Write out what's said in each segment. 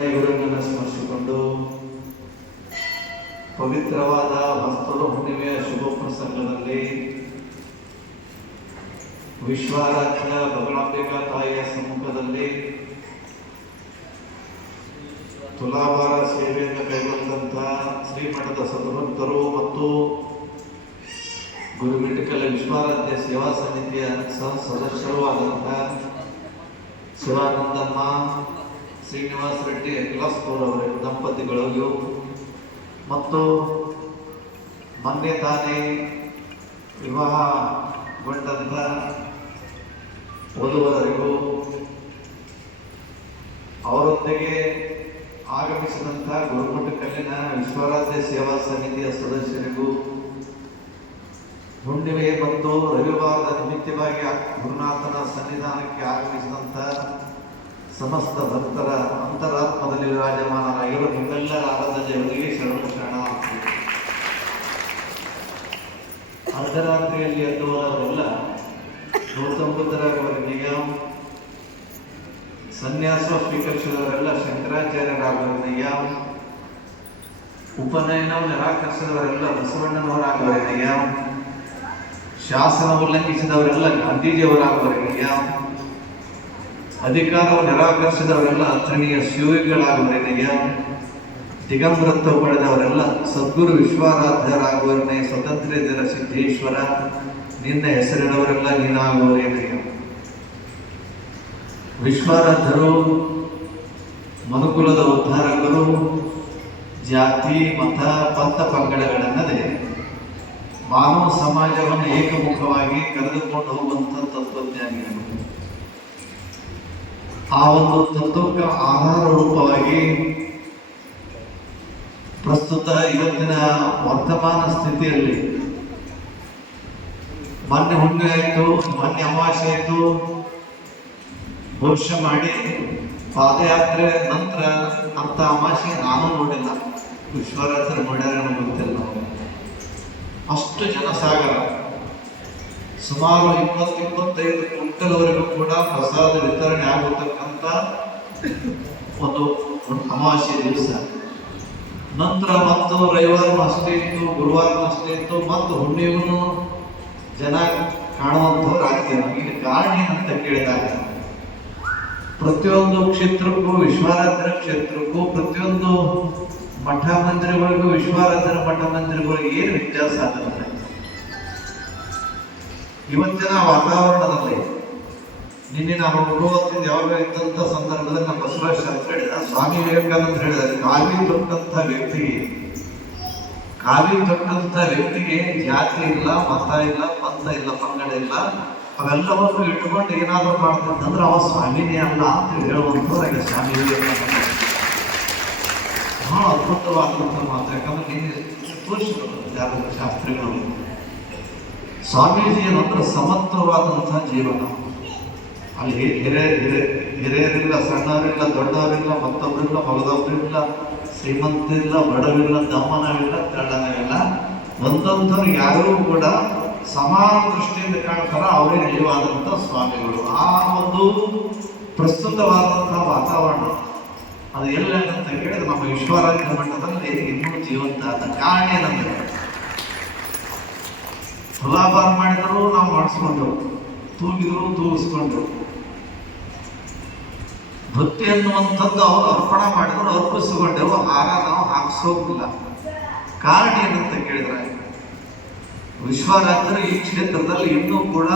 ಗುರುಗಳನ್ನು ಸ್ಮರಿಸಿಕೊಂಡು ಪವಿತ್ರವಾದ ವಸ್ತುರು ಹುಣ್ಣಿಮೆಯ ಶುಭ ಪ್ರಸಂಗದಲ್ಲಿ ವಿಶ್ವಾರಾಧ್ಯ ಬಗಳಾಂಬಿಕಾ ತಾಯಿಯ ಸಮ್ಮುಖದಲ್ಲಿ ತುಲಾಭಾರ ಸೇವೆಯನ್ನು ಕೈಗೊಂಡಂಥ ಶ್ರೀಮಠದ ಸದ್ಭಕ್ತರು ಮತ್ತು ಗುರುಮಿಠಕಲ್ ವಿಶ್ವಾರಾಧ್ಯ ಸೇವಾ ಸಮಿತಿಯ ಸಹ ಸದಸ್ಯರು ಆದಂಥ ಶಿವಾನಂದಮ್ಮ ಶ್ರೀನಿವಾಸ ರೆಡ್ಡಿ ಅಖಿಲಾಸ್ಪುರ್ ಅವರ ದಂಪತಿಗಳಿಗೂ ಮತ್ತು ಮೊನ್ನೆ ತಾನೇ ವಿವಾಹಗೊಂಡಂಥ ವಧುವರರಿಗೂ ಅವರೊಂದಿಗೆ ಆಗಮಿಸಿದಂಥ ಗುರುಮಿಠಕಲ್ಲಿನ ವಿಶ್ವಾರಾಧ್ಯ ಸೇವಾ ಸಮಿತಿಯ ಸದಸ್ಯರಿಗೂ ಹುಣ್ಣಿಮೆ ಮತ್ತು ರವಿವಾರದ ನಿಮಿತ್ತವಾಗಿ ಗುರುನಾಥನ ಸನ್ನಿಧಾನಕ್ಕೆ ಆಗಮಿಸಿದಂಥ ಸಮಸ್ತ ಭಕ್ತರ ಅಂತರಾತ್ಮದಲ್ಲಿ ವಿರಾಜಮಾನರಾಗಿರುವ ನಿಮ್ಮೆಲ್ಲರ ಆರಾಧನೆಯವರಿಗೆ ಶರಣಾರ್ಥಿ. ಅರ್ಧರಾತ್ರಿಯಲ್ಲಿ ಎದ್ದುವವರೆಲ್ಲ ಗೌತಮ ಬುದ್ಧರಾಗುವವರಿಗೆ, ಸನ್ಯಾಸ ಸ್ವೀಕರಿಸಿದವರೆಲ್ಲ ಶಂಕರಾಚಾರ್ಯರಾಗುವವರಿಗೆ, ಉಪನಯನ ನಿರಾಕರಿಸಿದವರೆಲ್ಲ ಬಸವಣ್ಣನವರಾಗುವವರಿಗೆ, ಶಾಸನ ಉಲ್ಲಂಘಿಸಿದವರೆಲ್ಲ ಗಾಂಧೀಜಿಯವರಾಗುವವರಿಗೆ, ಅಧಿಕಾರವನ್ನು ನಿರಾಕರಿಸಿದವರೆಲ್ಲ ಅಥರ್ಣೀಯ ಶಿವಗಳಾಗುವವರಿಗೆ, ದಿಗಂಬರತ್ವ ಪಡೆದವರೆಲ್ಲ ಸದ್ಗುರು ವಿಶ್ವಾರಾಧ್ಯರಾಗುವವರನ್ನೇ ಸ್ವತಂತ್ರ ಸಿದ್ದೇಶ್ವರ ನಿನ್ನ ಹೆಸರಿನವರೆಲ್ಲ ನೀನಾಗುವವರಿಗೆ. ವಿಶ್ವಾರಾಧ್ಯರು ಮನುಕುಲದ ಉದ್ಧಾರಕರು, ಜಾತಿ ಮತ ಪಂಥ ಪಂಗಡಗಳನ್ನದೇ ಮಾನವ ಸಮಾಜವನ್ನು ಏಕಮುಖವಾಗಿ ಕರೆದುಕೊಂಡು ಹೋಗುವಂಥ ತತ್ವಜ್ಞಾನಿಗಳು. ಆ ಒಂದು ತತ್ವಕ್ಕೆ ಆಧಾರ ರೂಪವಾಗಿ ಪ್ರಸ್ತುತ ಇವತ್ತಿನ ವರ್ತಮಾನ ಸ್ಥಿತಿಯಲ್ಲಿ ಮೊನ್ನೆ ಹುಣ್ಣಿಮೆ ಆಯಿತು, ಮೊನ್ನೆ ಅಮಾವಾಸ್ಯೆ ಆಯಿತು, ಭವಿಷ್ಯ ಮಾಡಿ ಪಾದಯಾತ್ರೆ ನಂತರ ಅಂತ ಅಮಾವಾಸ್ಯೆ ನಾನು ನೋಡಿಲ್ಲ, ವಿಶ್ವರಾತ್ರಿ ನೋಡ್ಯಾರ ಗೊತ್ತಿಲ್ಲ. ಅಷ್ಟು ಜನಸಾಗರ, ಸುಮಾರು 20-25 ಕ್ವಿಂಟಲ್ವರೆಗೂ ಕೂಡ ಪ್ರಸಾದ ವಿತರಣೆ ಆಗತಕ್ಕಂಥ ಒಂದು ಅಮಾವಾಸ್ಯೆ ದಿವಸ. ನಂತರ ಮತ್ತು ರವಿವಾರನೂ ಅಷ್ಟೇ ಇತ್ತು, ಗುರುವಾರನೂ ಅಷ್ಟೇ ಇತ್ತು, ಮತ್ತು ಹುಣ್ಣಿಮೆಗೂ ಜನ ಕಾಣುವಂಥವ್ರು ಆಗ್ತೀವಿ. ಈಗ ಕಾರಣ ಏನಂತ ಕೇಳಿದಾಗ ಪ್ರತಿಯೊಂದು ಕ್ಷೇತ್ರಕ್ಕೂ, ವಿಶ್ವಾರಾಧ್ಯ ಕ್ಷೇತ್ರಕ್ಕೂ, ಪ್ರತಿಯೊಂದು ಮಠ ಮಂದಿರಗಳಿಗೂ ವಿಶ್ವಾರಾಧ್ಯ ಮಠ ಮಂದಿರಗಳಿಗೆ ಏನು ವ್ಯತ್ಯಾಸ ಆಗುತ್ತೆ? ಇವತ್ತಿನ ವಾತಾವರಣದಲ್ಲಿ ನಿನ್ನೆ ನಾವು ಹೋಗುವತ್ತಿಂದ ಯಾವಾಗ ಇದ್ದಂಥ ಸಂದರ್ಭದಲ್ಲಿ ನಮ್ಮ ಬಸವರಾಜ ಶಾಸ್ತ್ರಿ ಹೇಳಿದ, ಸ್ವಾಮಿ ವಿವೇಕಾನಂದ ಹೇಳಿದ್ದಾರೆ, ಕಾವಿ ತೊಟ್ಟಂಥ ವ್ಯಕ್ತಿಗೆ ಜಾತಿ ಇಲ್ಲ, ಮತ ಇಲ್ಲ, ಪಂಥ ಇಲ್ಲ, ಪಂಗಡ ಇಲ್ಲ, ಅವೆಲ್ಲವನ್ನು ಇಟ್ಟುಕೊಂಡು ಏನಾದರೂ ಮಾಡ್ತಂದ್ರೆ ಅವ ಸ್ವಾಮಿನೇ ಅಲ್ಲ ಅಂತ ಹೇಳುವಂಥವ್ರಾಗ ಸ್ವಾಮಿ ವಿವೇಕಾನಂದ. ಬಹಳ ಅದ್ಭುತವಾದಂಥ ಮಾತು. ಯಾಕಂದ್ರೆ ನಿನ್ನೆ ತೋರಿಸಿದ್ರು ಶಾಸ್ತ್ರಿಗಳು, ಸ್ವಾಮೀಜಿ ಏನಂದ್ರೆ ಸಮತ್ವವಾದಂಥ ಜೀವನ. ಅಲ್ಲಿ ಹಿರಿಯರಿಲ್ಲ, ಸಣ್ಣವರಿಲ್ಲ, ದೊಡ್ಡವರಿಲ್ಲ, ಮತ್ತೊಬ್ಬರಿಲ್ಲ, ಮಗದೊಬ್ಬರಿಲ್ಲ, ಶ್ರೀಮಂತರಿಲ್ಲ, ಬಡವಿಲ್ಲ, ದಮ್ಮನವಿಲ್ಲ, ತೆಳ್ಳನವಿಲ್ಲ, ಒಂದೊಂದವ್ರು ಯಾರೂ ಕೂಡ ಸಮಾನ ದೃಷ್ಟಿಯಿಂದ ಕಾಣ್ತಾರ, ಅವರೇ ನಿಜವಾದಂಥ ಸ್ವಾಮಿಗಳು. ಆ ಒಂದು ಪ್ರಸ್ತುತವಾದಂಥ ವಾತಾವರಣ ಅದು ಎಲ್ಲ ಅಂತ ಕೇಳಿದ್ರೆ ನಮ್ಮ ವಿಶ್ವರಾಧ್ಯ ಮಟ್ಟದಲ್ಲಿ ಇನ್ನೂ ಜೀವಂತ ಆದ ಕಾರಣ ಏನಂದ್ರೆ, ತುಲಾಭಾರ ಮಾಡಿದ್ರು ನಾವು ಮಾಡಿಸ್ಕೊಂಡ್ರು, ತೂಗಿದ್ರು ತೂಗಿಸ್ಕೊಂಡ್ರು, ಭಕ್ತಿ ಅನ್ನುವಂಥದ್ದು ಅವರು ಅರ್ಪಣೆ ಮಾಡಿದ್ರು ಅರ್ಪಿಸಿಕೊಂಡೆವು, ಆಗ ನಾವು ಹಾಕಿಸೋಗಿಲ್ಲ. ಕಾರಣ ಏನಂತ ಕೇಳಿದ್ರೆ, ವಿಶ್ವರಾಧ್ಯರು ಈ ಕ್ಷೇತ್ರದಲ್ಲಿ ಇನ್ನೂ ಕೂಡ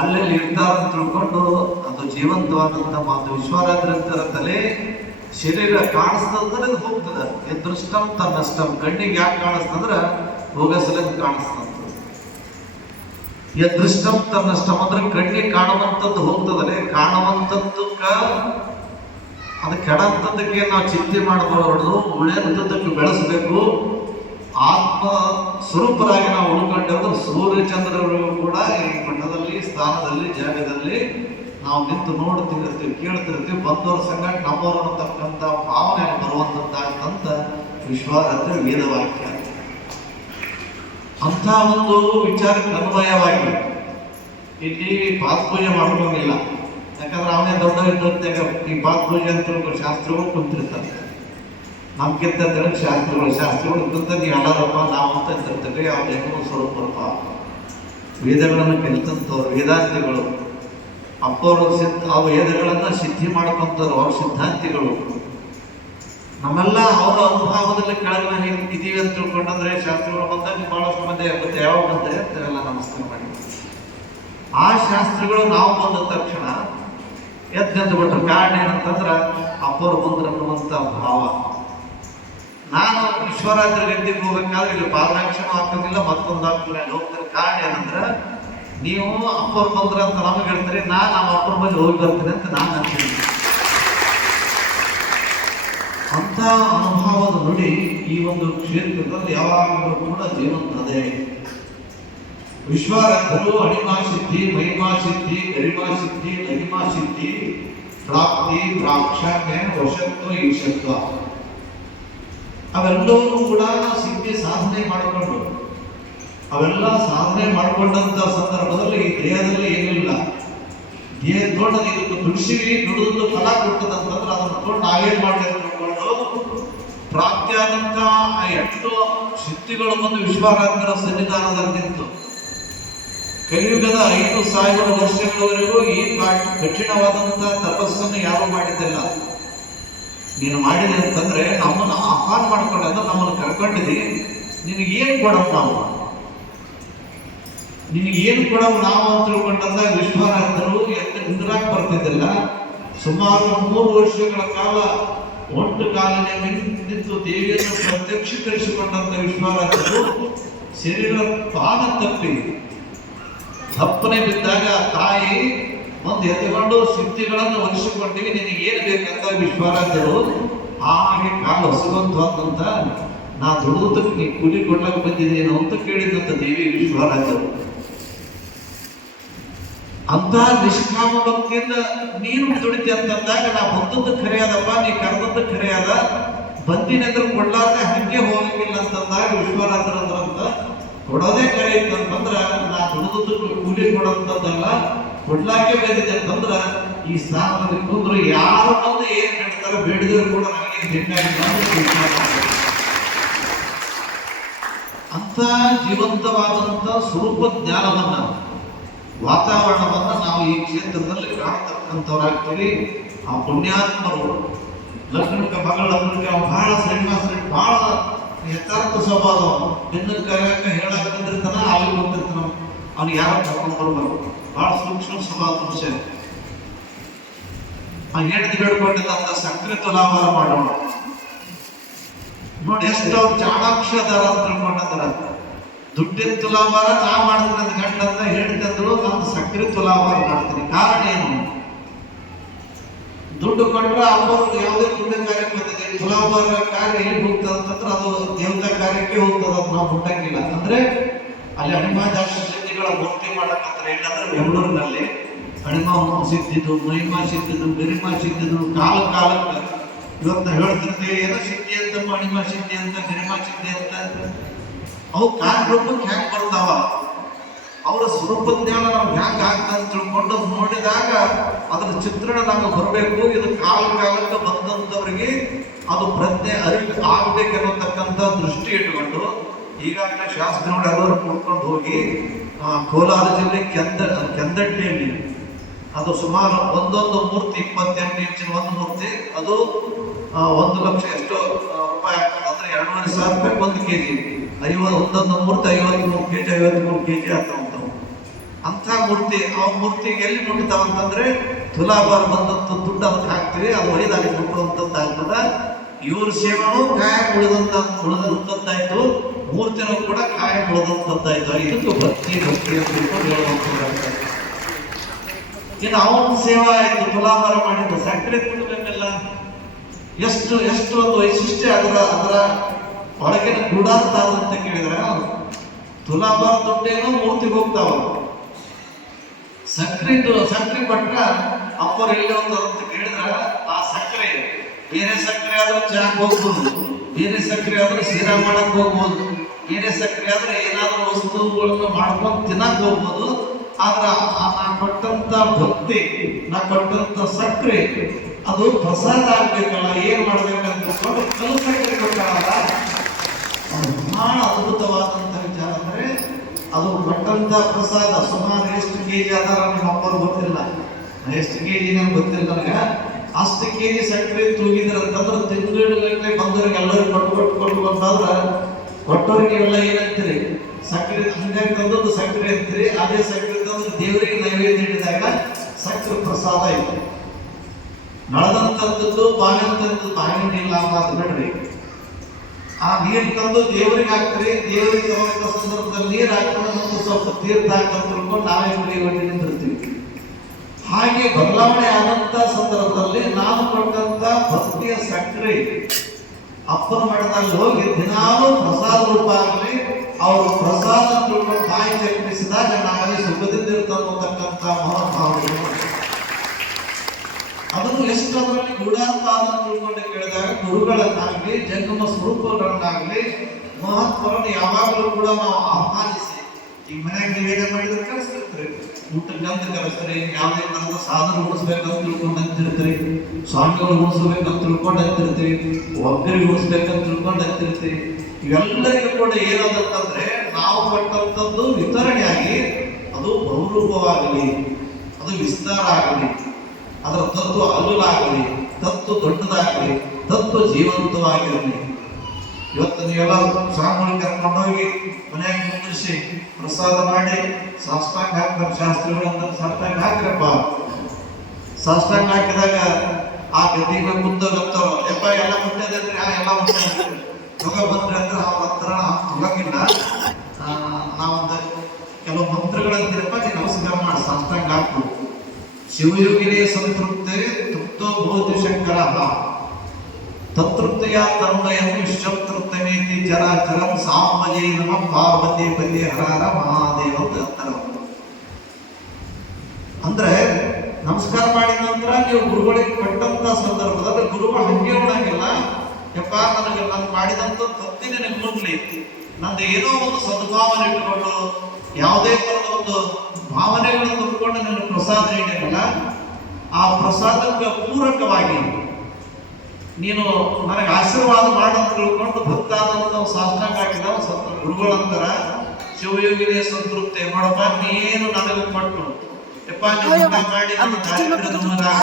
ಅಲ್ಲೆಲ್ಲಿ ಇರ್ತಾರ ಅಂತ ತಿಳ್ಕೊಂಡು ಅದು ಜೀವಂತವಾದಂಥ ಮಾತು. ವಿಶ್ವರಾಧ್ಯರ ತಲೆ ಶರೀರ ಕಾಣಿಸ್ತಂದ್ರೆ ಅದು ಹೋಗ್ತದೆ. ಎದೃಷ್ಟಂ ತನ್ನಷ್ಟಂ, ಕಣ್ಣಿಗೆ ಯಾಕೆ ಕಾಣಿಸ್ತಂದ್ರೆ ಹೋಗಸಲಿಂದ ಕಾಣಿಸ್ತಂತ. ಎದೃಷ್ಟಂ ತನ್ನಷ್ಟಂ ಅಂದ್ರೆ ಕಣ್ಣಿಗೆ ಕಾಣುವಂಥದ್ದು ಹೋಗ್ತದಲ್ಲೇ, ಕಾಣುವಂಥದ್ದಕ್ಕ ಅದು ಕೆಡಂಥದ್ದಕ್ಕೆ ನಾವು ಚಿಂತೆ ಮಾಡಬಾರದು, ಉಳಿಯಂಥದ್ದಕ್ಕೆ ಬೆಳೆಸಬೇಕು. ಆತ್ಮ ಸ್ವರೂಪರಾಗಿ ನಾವು ಉಳ್ಕೊಂಡವರು ಸೂರ್ಯ ಚಂದ್ರರಿಗೂ ಕೂಡ ಈ ಮಠದಲ್ಲಿ, ಸ್ಥಾನದಲ್ಲಿ, ಜಾಗದಲ್ಲಿ ನಾವು ನಿಂತು ನೋಡ್ತಿರ್ತೀವಿ, ಕೇಳ್ತಿರ್ತೀವಿ. ಬಂದವರ ಸಂಗಟ ನಮ್ಮವರು ಅನ್ನತಕ್ಕಂಥ ಭಾವನೆ ಬರುವಂಥದ್ದಾಗ್ತಂತ ವಿಶ್ವಾರಾಧ್ಯ ವೇದವಾಕ್ಯ. ಅಂಥ ಒಂದು ವಿಚಾರಕ್ಕೆ ಅನ್ವಯವಾಗಿ ಇಲ್ಲಿ ಪಾದ ಪೂಜೆ ಮಾಡ್ಕೊಂಗಿಲ್ಲ. ಯಾಕಂದ್ರೆ ಅವನೇ ದೊಡ್ಡ ಇದ್ದಾಗ ಈ ಬಾತ್ ಪೂಜೆ ಅಂತ ತಿಳ್ಕೊಂಡು ಶಾಸ್ತ್ರಗಳು ಕುಂತಿರ್ತಾರೆ. ನಮ್ಗಿಂತ ತಿಳಕ್ ಶಾಸ್ತ್ರಗಳು ಕುಂತ ನೀವು ಎಲ್ಲರಪ್ಪ ನಾವು ಅಂತ ಇರ್ತೀವಿ. ಅವ್ರ ಹೆಂಗೂ ಸ್ವರೂಪರಪ್ಪ ವೇದಗಳನ್ನು ಕಲಿತಂಥವ್ರು ವೇದಾಂತಿಗಳು, ಅಪ್ಪವರು ಆ ವೇದಗಳನ್ನು ಸಿದ್ಧಿ ಮಾಡ್ಕೊಂತವ್ರು ಅವ್ರ ಸಿದ್ಧಾಂತಿಗಳು. ನಮ್ಮೆಲ್ಲ ಅವರ ಅನುಭವದಲ್ಲಿ ಕೆಳಗೆ ಇದೀವಿ ಅಂತ ತಿಳ್ಕೊಂಡ್ರೆ ಶಾಸ್ತ್ರಗಳು ಬಂದಾಗ ಬಹಳಷ್ಟು ಮಂದಿ ಆಗುತ್ತೆ. ಯಾವ ಬಂದರೆ ಅಂತೆಲ್ಲ ನಮಸ್ಕಾರ ಮಾಡಿ ಆ ಶಾಸ್ತ್ರಗಳು ನಾವು ಬಂದ ತಕ್ಷಣ ಎದ್ದು ಬಿಟ್ರು. ಕಾರಣ ಏನಂತಂದ್ರೆ ಅಪ್ಪರು ಬಂದ್ರು ಅನ್ನುವಂಥ ಭಾವ. ನಾನು ವಿಶ್ವರಾತ್ರಿ ಗಂಟೆಗೆ ಹೋಗ್ಬೇಕಾದ್ರೆ ಇಲ್ಲಿ ಪಾದರಕ್ಷಣೆ ಹಾಕೋದಿಲ್ಲ, ಮತ್ತೊಂದು ಹಾಕ್ತೀನಿ ಅಲ್ಲಿ ಹೋಗ್ತೀನಿ. ಕಾರಣ ಏನಂದ್ರೆ ನೀವು ಅಪ್ಪರು ಬಂದ್ರ ಅಂತ ನಮಗೆ ಹೇಳ್ತೀರಿ, ನಮ್ಮ ಅಪ್ಪರ ಬಳಿ ಹೋಗಿ ಬರ್ತೀನಿ ಅಂತ ನಾನು ಅಂತೀನಿ. ಅಂತ ಅನುಭವದ ನುಡಿ ಈ ಒಂದು ಕ್ಷೇತ್ರದಲ್ಲಿ ಯಾವಾಗಲೂ ಕೂಡ ಜೀವಂತದೆ. ವಿಶ್ವರಾತ್ರು ಅಣಿಮಾ ಸಿದ್ಧಿ, ಮಹಿಮಾ ಸಿದ್ಧಿ, ಗರಿಮಾ ಸಿದ್ಧಿ, ಲಹಿಮಾ ಸಿದ್ಧಿ, ಪ್ರಾಪ್ತಿ, ಪ್ರಾಕ್ಷಾಮ್ಯ, ವಶತ್ವ, ಈಶತ್ವ ಅವೆಲ್ಲವೂ ಕೂಡ ಸಿದ್ಧಿ ಸಾಧನೆ ಮಾಡಿಕೊಂಡು ಅವೆಲ್ಲ ಸಾಧನೆ ಮಾಡಿಕೊಂಡಂತ ಸಂದರ್ಭದಲ್ಲಿ ಈ ದೇಹದಲ್ಲಿ ಏನಿಲ್ಲ. ದೇಹ ತೊಗೊಂಡು ಇದಕ್ಕೆ ತುಳಸಿವಿ ದುಡಿದು ಫಲ ಕೊಡ್ತದಂತಂದ್ರೆ ಅದನ್ನು ತೊಗೊಂಡು ನಾವೇನ್ ಮಾಡ್ಬೇಕು ತಿಳ್ಕೊಂಡು ಪ್ರಾಪ್ತಿಯಾದಂತ 8 ಸಿದ್ಧಿಗಳು ಬಂದು ವಿಶ್ವರಾತ್ಮರ ಸನ್ನಿಧಾನದಲ್ಲಿ ನಿಂತು ಕಲಿಯುಗದ 5000 ವರ್ಷಗಳವರೆಗೂ ಈ ಕಠಿಣವಾದಂತ ತಪಸ್ಸನ್ನು ಯಾರು ಮಾಡಿದ್ದಿಲ್ಲ. ನೀನು ಮಾಡಿದೆ ಅಂತಂದ್ರೆ ನಮ್ಮನ್ನು ಆಹ್ವಾನ ಮಾಡ್ಕೊಂಡು ಅಂದ್ರೆ ನಮ್ಮನ್ನು ಕರ್ಕೊಂಡಿದ್ದಿ, ನಿನಗೇನು ಕೊಡವು ನಾವು, ನಿನಗೇನು ಕೊಡವು ನಾವು ಅಂತ ತಿಳ್ಕೊಂಡಂದಾಗ ವಿಶ್ವರಾತ್ಮರು ಇಂದ್ರಾಕ್ ಬರ್ತಿದ್ದಿಲ್ಲ. ಸುಮಾರು 3 ವರ್ಷಗಳ ಕಾಲ ಒಂಟು ಕಾಲಿನ ನಿಂತು ದೇವಿಯನ್ನು ಪ್ರತ್ಯಕ್ಷೀಕರಿಸಿಕೊಂಡಂತ ವಿಶ್ವರಾತ್ಮರು ಶರೀರ ಪಾದ ತಪ್ಪಿ ತಪ್ಪನೆ ಬಿದ್ದಾಗ ತಾಯಿ ಒಂದು ಎತ್ತುಕೊಂಡು ಸಿದ್ಧಿಗಳನ್ನು ಒಲಿಸಿಕೊಂಡಿವಿ, ನಿನಗೆ ಏನು ಬೇಕಂತ ವಿಶ್ವರಾತ್ಮರು ಹಾಗೆ ಕಾಲು ಹಸುವಂತ ನಾ ದುಡಿದಕ್ಕೆ ನೀ ಕೂಲಿ ಕೊಡ್ಲಕ್ಕೆ ಬಂದಿದ್ದೇನು ಅಂತ ಕೇಳಿದಂತ ದೇವಿ ವಿಶ್ವರಾತ್ಮರು. ಅಂತ ನಿಷ್ಕಾಮ ಭಕ್ತಿಯಿಂದ ನೀನು ದುಡಿತಿ ಅಂತಂದಾಗ ನಾ ಬಂದದ್ದು ಖರೆಯಾದಪ್ಪ, ನೀ ಕರೆದದ್ದು ಖರೆಯಾದ, ಬಂದಿನೆಂದ್ರೆ ಕೊಡ್ಲಾರ್ದೆ ಹಂಗೆ ಹೋಗಲಿಲ್ಲ ಅಂತಂದಾಗ ವಿಶ್ವರಾತ್ರಂದ್ರಂತ ಕೊಡೋದೇ ಕರೆ ಇತ್ತಂತಂದ್ರ ನಾ ದುಡಿದದ್ದು ಕೂಲಿ ಕೊಡೋಂಥದ್ದಲ್ಲ, ಕೊಡ್ಲಾಕೆ ಬಂದಿದೆ ಅಂತಂದ್ರ ಈ ಸ್ಥಾನದಲ್ಲಿ ಕೂತ್ರು ಯಾರು ಬಂದು ಏನ್ ಹೇಳ್ತಾರೆ ಬೇಡಿದ್ರು ಕೂಡ ನನಗೆ ಬೇಕಾಗಿಲ್ಲ ಅಂತ ಜೀವಂತವಾದಂತ ಸ್ವರೂಪ ಜ್ಞಾನವನ್ನ ವಾತಾವರಣವನ್ನ ನಾವು ಈ ಕ್ಷೇತ್ರದಲ್ಲಿ ಕಾಣತಕ್ಕಂಥವ್ರಾಗ್ತೀವಿ. ಆ ಪುಣ್ಯಾತ್ಮರು ಲಗ್ನಕ್ಕೆ ಮಗಳ ಲಗ್ನಕ್ಕೆ ಬಹಳ ಶ್ರೀನಿವಾಸ ಬಹಳ ಯಥಾರ್ಥ ಸ್ವಭಾವ, ಬೆನ್ನ ಕರೆಯಾಕ ಹೇಳಕ್ ಬಂದಿರ್ತಾನ, ಅಲ್ಲಿ ಬಂದಿರ್ತಾನ, ಅವ್ನು ಯಾರು ಕರ್ಕೊಂಡು ಬರ್ಬಾರ್ದು, ಬಹಳ ಸೂಕ್ಷ್ಮ ಸ್ವಭಾವ ಮನುಷ್ಯ. ಆ ಹೆಂಡತಿ ಬೇಡ್ಕೊಂಡಿದ್ದ ಅಂತ ಸಕ್ಕರೆ ತುಲಾಭಾರ ಮಾಡೋಣ ನೋಡಿ, ಎಷ್ಟು ಅವ್ರು ಚಾಣಾಕ್ಷದಾರ ಅಂತ ತಿಳ್ಕೊಂಡಂದ್ರ. ದುಡ್ಡಿನ ತುಲಾಭಾರ ನಾ ಮಾಡ್ತೀನಿ ಅಂತ ಗಂಡ ಅಂತ ಹೇಳ್ತಿದ್ರು, ನಾನು ಸಕ್ಕರೆ ತುಲಾಭಾರ ಮಾಡ್ತೀನಿ. ಕಾರಣ ಏನು? ದುಡ್ಡು ಕೊಟ್ರೆ ಅವರು ಯಾವುದೇ ಪುಣ್ಯ ಕಾರ್ಯಕ್ಕೆ ಬಂದಿದೆ, ತುಲಾಭಾರ ಕಾರ್ಯ ಎಲ್ಲಿ ಹೋಗ್ತದೆ ಅಂತಂದ್ರೆ ಅದು ದೇವತಾ ಕಾರ್ಯಕ್ಕೆ ಹೋಗ್ತದ, ನಾವು ಮುಟ್ಟಂಗಿಲ್ಲ. ಅಂದ್ರೆ ಅಲ್ಲಿ ಅಣಿಮಾದಾಸ ಸಿದ್ಧಿಗಳ ಮೂರ್ತಿ ಮಾಡಕ್ಕಂತಾರೆ. ಇಲ್ಲಾಂದ್ರೆ ಬೆಂಗಳೂರಿನಲ್ಲಿ ಅಣಿಮಾ ಸಿದ್ಧಿದ್ದು, ಮಹಿಮಾ ಸಿದ್ಧಿದ್ದು, ಗರಿಮಾ ಸಿದ್ಧಿದ್ದು ಕಾಲ ಕಾಲಕ್ಕೆ ಇವತ್ತು ಹೇಳ್ತಿರ್ತೀವಿ ಏನೋ ಸಿದ್ಧಿ ಅಂತ, ಅಣಿಮಾ ಸಿದ್ಧಿ ಅಂತ, ಗರಿಮಾ ಸಿದ್ಧಿ ಅಂತ. ಅವು ಕಾರ್ಯರೂಪಕ್ಕೆ ಹ್ಯಾಂಗ್ ಬರ್ತಾವ, ಅವರ ಸ್ವರೂಪ ಜ್ಞಾನ ನಾವು ಹ್ಯಾಂಗ್ ಆಗ್ತದೆ ತಿಳ್ಕೊಂಡು ನೋಡಿದಾಗ ಅದರ ಚಿತ್ರಣ ನಮಗೆ ಬರಬೇಕು. ಇದು ಕಾಲ ಕಾಲಕ್ಕೆ ಬಂದಂಥವ್ರಿಗೆ ಅದು ಪ್ರಜ್ಞೆ ಅರಿವು ಆಗ್ಬೇಕೆನ್ನತಕ್ಕಂಥ ದೃಷ್ಟಿ ಇಟ್ಕೊಂಡು ಈಗಾಗಲೇ ಶಾಸ್ತ್ರಗಳು ಎಲ್ಲರೂ ಕುಡ್ಕೊಂಡು ಹೋಗಿ ಕೋಲಾರ ಜಿಲ್ಲೆ ಕೆಂದಡ್ಡಿಯಲ್ಲಿ ಅದು ಸುಮಾರು ಒಂದೊಂದು ಮೂರ್ತಿ 28 ಇಂಚಿನ ಒಂದು ಮೂರ್ತಿ, ಅದು 1 ಲಕ್ಷ ಎಷ್ಟೋ ರೂಪಾಯಿ ಆಗ್ತದೆ. ಅಂದ್ರೆ 2,500 ರೂಪಾಯಿ 1 kg, ಒಂದೊಂದು ಮೂರ್ತಿ 53 kg 53 kg ಆಗ್ತಾವಂತ. ಅಂತ ಮೂರ್ತಿ ಆ ಮೂರ್ತಿಗೆ ಎಲ್ಲಿ ಮುಟ್ತಾವಂತಂದ್ರೆ ತುಲಾಭಾರ ಬಂದಂತ ದುಡ್ಡು ಅದಕ್ಕೆ ಹಾಕ್ತಿವಿ, ಅದು ಒಯ್ದಾಗಿ ಮುಟ್ಟುವಂಥದ್ದು ಆಗ್ತದ. ಇವ್ರ ಸೇವನು ಕಾಯಂ ಉಳಿದಂತಾಯ್ತು, ಮೂರ್ತಿನೂ ಕೂಡ ಕಾಯಂ ಉಳಿದಂತಾಯ್ತು. ಇದಕ್ಕೂ ಭಕ್ತಿ ಭಕ್ತಿ ಅಂತ ಹೇಳುವಂಥದ್ದಾಗ್ತದೆ. ಇನ್ನು ಅವನ ಸೇವಾ ಆಯ್ತು, ತುಲಾಭಾರ ಮಾಡಿದ್ದು ಸಕ್ಕರೆ ಕೊಡಬೇಕಲ್ಲ. ಎಷ್ಟು ಎಷ್ಟು ಒಂದು ವೈಶಿಷ್ಟ್ಯ ಅದರ ಒಳಗಿನ ಗೂಢಾರ್ಥ ಅಂತ ಕೇಳಿದ್ರೆ, ತುಲಾಭಾರ ದುಡ್ಡೇನೋ ಮೂರ್ತಿಗೆ ಹೋಗ್ತಾವ, ಸಕ್ಕರೆ ಕೊಟ್ರ ಅಪ್ಪರು ಎಲ್ಲಿ ಹೋಗ್ತದ ಅಂತ ಕೇಳಿದ್ರ ಆ ಸಕ್ಕರೆ ಬೇರೆ ಸಕ್ಕರೆ ಆದ್ರೆ ಚಾಕ್ ಹೋಗ್ಬೋದು, ಬೇರೆ ಸಕ್ಕರೆ ಆದ್ರೆ ಸೀರಾ ಮಾಡಕ್ ಹೋಗ್ಬೋದು, ಬೇರೆ ಸಕ್ಕರೆ ಆದ್ರೆ ಏನಾದ್ರೂ ವಸ್ತುಗಳನ್ನು ಮಾಡ್ಕೊಂಡು ತಿನ್ನಕ್ ಹೋಗ್ಬೋದು. ಆದ್ರ ಕೊಟ್ಟಂತ ಭಕ್ತಿ ನಾ ಕೊಟ್ಟಂತ ಸಕ್ಕರೆ ಅದು ಪ್ರಸಾದ ಆಗ್ಬೇಕಲ್ಲ, ಏನ್ ಮಾಡ್ಬೇಕಂತ ಕಲ್ಲು ಸಕ್ಕರೆ ಕೊಟ್ಟಾಳಲ್ಲ, ಅದು ಬಹಳ ಅದ್ಭುತವಾದಂತ ವಿಚಾರ. ಅಂದ್ರೆ ಅದು ಕೊಟ್ಟಂತ ಪ್ರಸಾದ ಸುಮಾರು ಎಷ್ಟು ಕೆಜಿ ಅದಾರ ನಿಮ್ಮ ಅಪ್ಪರು ಗೊತ್ತಿಲ್ಲ, ಎಷ್ಟು ಕೆಜಿ ನಮ್ಗೆ ಗೊತ್ತಿಲ್ಲ ನನಗ. ಅಷ್ಟು ಕೆಜಿ ಸಕ್ಕರೆ ತೂಗಿದ್ರಂತಂದ್ರೆ ತಿಂಗಳಿಗೆ ಬಂದವ್ರಿಗೆ ಎಲ್ಲರಿಗೂ ಕೊಟ್ಟು ಬಂದಾದ್ರ ಕೊಟ್ಟವರಿಗೆಲ್ಲ ಏನಂತೀರಿ, ಸಕ್ಕರೆ ಹಂಗಾಗಿ ತಂದದ್ದು ಸಕ್ಕರೆ ಅಂತೀರಿ. ಅದೇ ಸಕ್ಕರೆ ತಂದ್ರೆ ದೇವರಿಗೆ ನೈವೇದ್ಯ ನೀಡಿದಾಗ ಸಕ್ಕರೆ ಪ್ರಸಾದ ಐತಿ. ನಳದಂತದ್ದು ಬಾವಿಂತದ್ದು ಬಾವಿನಿಲ್ಲ ಮಾತು ಬಿಡ್ರಿ. ಆ ನೀರು ತಂದು ದೇವರಿಗೆ ಹಾಕ್ತೀರಿ, ದೇವರಿಗೆ ತಗೊಂಡ ಸಂದರ್ಭದಲ್ಲಿ ನೀರು ಹಾಕೊಂಡು ಮತ್ತು ಸ್ವಲ್ಪ ತೀರ್ಥ ಹಾಕೊಂಡು ತಿಳ್ಕೊಂಡು ನಾವೇ ಗುಡಿ ನಿಂತಿರ್ತೀವಿ. ಹಾಗೆ ಬದಲಾವಣೆ ಆದಂತ ಸಂದರ್ಭದಲ್ಲಿ ನಾನು ಕೊಟ್ಟಂತ ಭಕ್ತಿಯ ಸಕ್ಕರೆ ಅಪ್ಪನ ಮಠದಲ್ಲಿ ಹೋಗಿ ದಿನಾಲೂ ಪ್ರಸಾದ ರೂಪ ಆಗಲಿ, ಅವರು ಪ್ರಸಾದ ತಿಳ್ಕೊಂಡು ಬಾಯಿ ಚಪ್ಪರಿಸಿದಾಗ ನಾವಲ್ಲಿ ಸುಖದಿಂದ ಇರ್ತಕ್ಕಂಥ ಮಹಾಭಾವಗಳು. ಅದನ್ನು ಎಷ್ಟರಲ್ಲಿ ಗೂಢಾರ್ಥ ತಿಳ್ಕೊಂಡು ಕೇಳಿದಾಗ ಗುರುಗಳನ್ನಾಗಲಿ ಜಂಗಮ ಸ್ವರೂಪಗಳನ್ನಾಗಲಿ ಮಹತ್ವವನ್ನು ಯಾವಾಗಲೂ ಕೂಡ ನಾವು ಆಹ್ವಾನಿಸಿ, ಈಗ ಮನೆಯಾಗ ನಿವೇದನೆ ಮಾಡಿದ್ರೆ ಕಳಿಸ್ತಿರ್ತೀರಿ, ಊಟಕ್ಕೆ ಅಂತ ಕಳಿಸ್ತಾರೆ, ಯಾವುದೇ ತರದ ಸಾಧನ ಉಳಿಸ್ಬೇಕಂತ ತಿಳ್ಕೊಂಡು ಅಂತಿರ್ತೀರಿ, ಸ್ವಾಮಿಗಳು ಉಳಿಸ್ಬೇಕಂತ ತಿಳ್ಕೊಂಡು ಅಂತಿರ್ತೀರಿ, ಒಗ್ಗರಿಗೆ ಉಳಿಸ್ಬೇಕಂತ ತಿಳ್ಕೊಂಡು ಅಂತಿರ್ತೀರಿ. ಇವೆಲ್ಲರಿಗೂ ಕೂಡ ಏನಾದಂತಂದ್ರೆ ನಾವು ಕೊಟ್ಟಂಥದ್ದು ವಿತರಣೆಯಾಗಿ ಅದು ಬಹುರೂಪವಾಗಲಿ, ಅದು ವಿಸ್ತಾರ ಆಗಲಿ, ಅದರ ತತ್ವ ಅಲ್ಲಲಾಗಲಿ, ತತ್ವ ದೊಡ್ಡದಾಗಲಿ, ತತ್ವ ಜೀವಂತವಾಗಿರಲಿ. ಇವತ್ತು ನೀವೆಲ್ಲ ಸ್ವಾಮಿಗಳು ಕರ್ಕೊಂಡೋಗಿ ಮನೆಯಾಗ ಕುಂದಿರಿಸಿ ಪ್ರಸಾದ ಮಾಡಿ ಸಾಷ್ಟಾಂಗ ಹಾಕ್ತಾರೆ ಶಾಸ್ತ್ರಿಗಳು ಅಂತ. ಸಾಷ್ಟಾಂಗ ಹಾಕ್ರಪ್ಪ, ಸಾಷ್ಟಾಂಗ ಹಾಕಿದಾಗ ಆ ಗದ್ದಿಗೆ ಮುಂದೋಗತ್ತವ ಎಪ್ಪ ಎಲ್ಲ ಮುಟ್ಟದ್ರಿ, ಎಲ್ಲ ಮುಟ್ಟ ಯೋಗ ಬಂದ್ರೆ ಅಂದ್ರೆ ಆ ಹತ್ರ ಹೋಗಂಗಿಲ್ಲ. ನಾವೊಂದು ಕೆಲವು ಮಂತ್ರಗಳಂತೀರಪ್ಪ, ನೀನು ನಮಸ್ಕಾರ ಮಾಡಿ ಸಾಷ್ಟಾಂಗ ಹಾಕು. ಶಿವಯೋಗಿನೇ ಸಂತೃಪ್ತೆ ತೃಪ್ತೋ ಭೂತಿ ಶಂಕರ ತತೃಪ್ತಿಯ ತನ್ಮಯಂ ವಿಶ್ವತೃಪ್ತಮೇತಿ ಚರಾಚರಂ ಸಾಮಜೇ ನಮಃ ಪಾರ್ವತಿ ಪತಿ ಹರ ಮಹಾದೇವ ಅಂತಾರ. ಅಂದ್ರೆ ನಮಸ್ಕಾರ ಮಾಡಿದ ನಂತರ ನೀವು ಗುರುಗಳಿಗೆ ಕೊಟ್ಟಂತ ಸಂದರ್ಭದಲ್ಲಿ ಗುರುಗಳು ಹಂಗೆ ಉಣಂಗಿಲ್ಲ, ಯಪ್ಪ ನನಗೆ ನಾನು ಮಾಡಿದಂತ ತಪ್ಪಿನ ನನಗೆ ಮುಟ್ಲಿ, ನಂದು ಏನೋ ಒಂದು ಸದ್ಭಾವನೆ ಇಟ್ಟುಕೊಂಡು ಯಾವುದೇ ತರದ ಒಂದು ಭಾವನೆಗಳನ್ನು ತುಂಬಿಕೊಂಡು ನನ್ನ ಪ್ರಸಾದ ನೀಡಿರಲ್ಲ, ಆ ಪ್ರಸಾದಕ್ಕೆ ಪೂರಕವಾಗಿ ನೀನು ನನಗೆ ಆಶೀರ್ವಾದ ಮಾಡಂತ ತಿಳ್ಕೊಂಡು ಭಕ್ತಾದ ಸಾಷ್ಟಾಂಗ ಹಾಕಿದ ಗುರುಗಳಂತರ ಶಿವಯೋಗಿನೇ ಸಂತೃಪ್ತಿ ಮಾಡಪ್ಪ, ನೀನು ನನಗೆ ಕೊಟ್ಟು ಯಪ್ಪ ಮಾಡಿ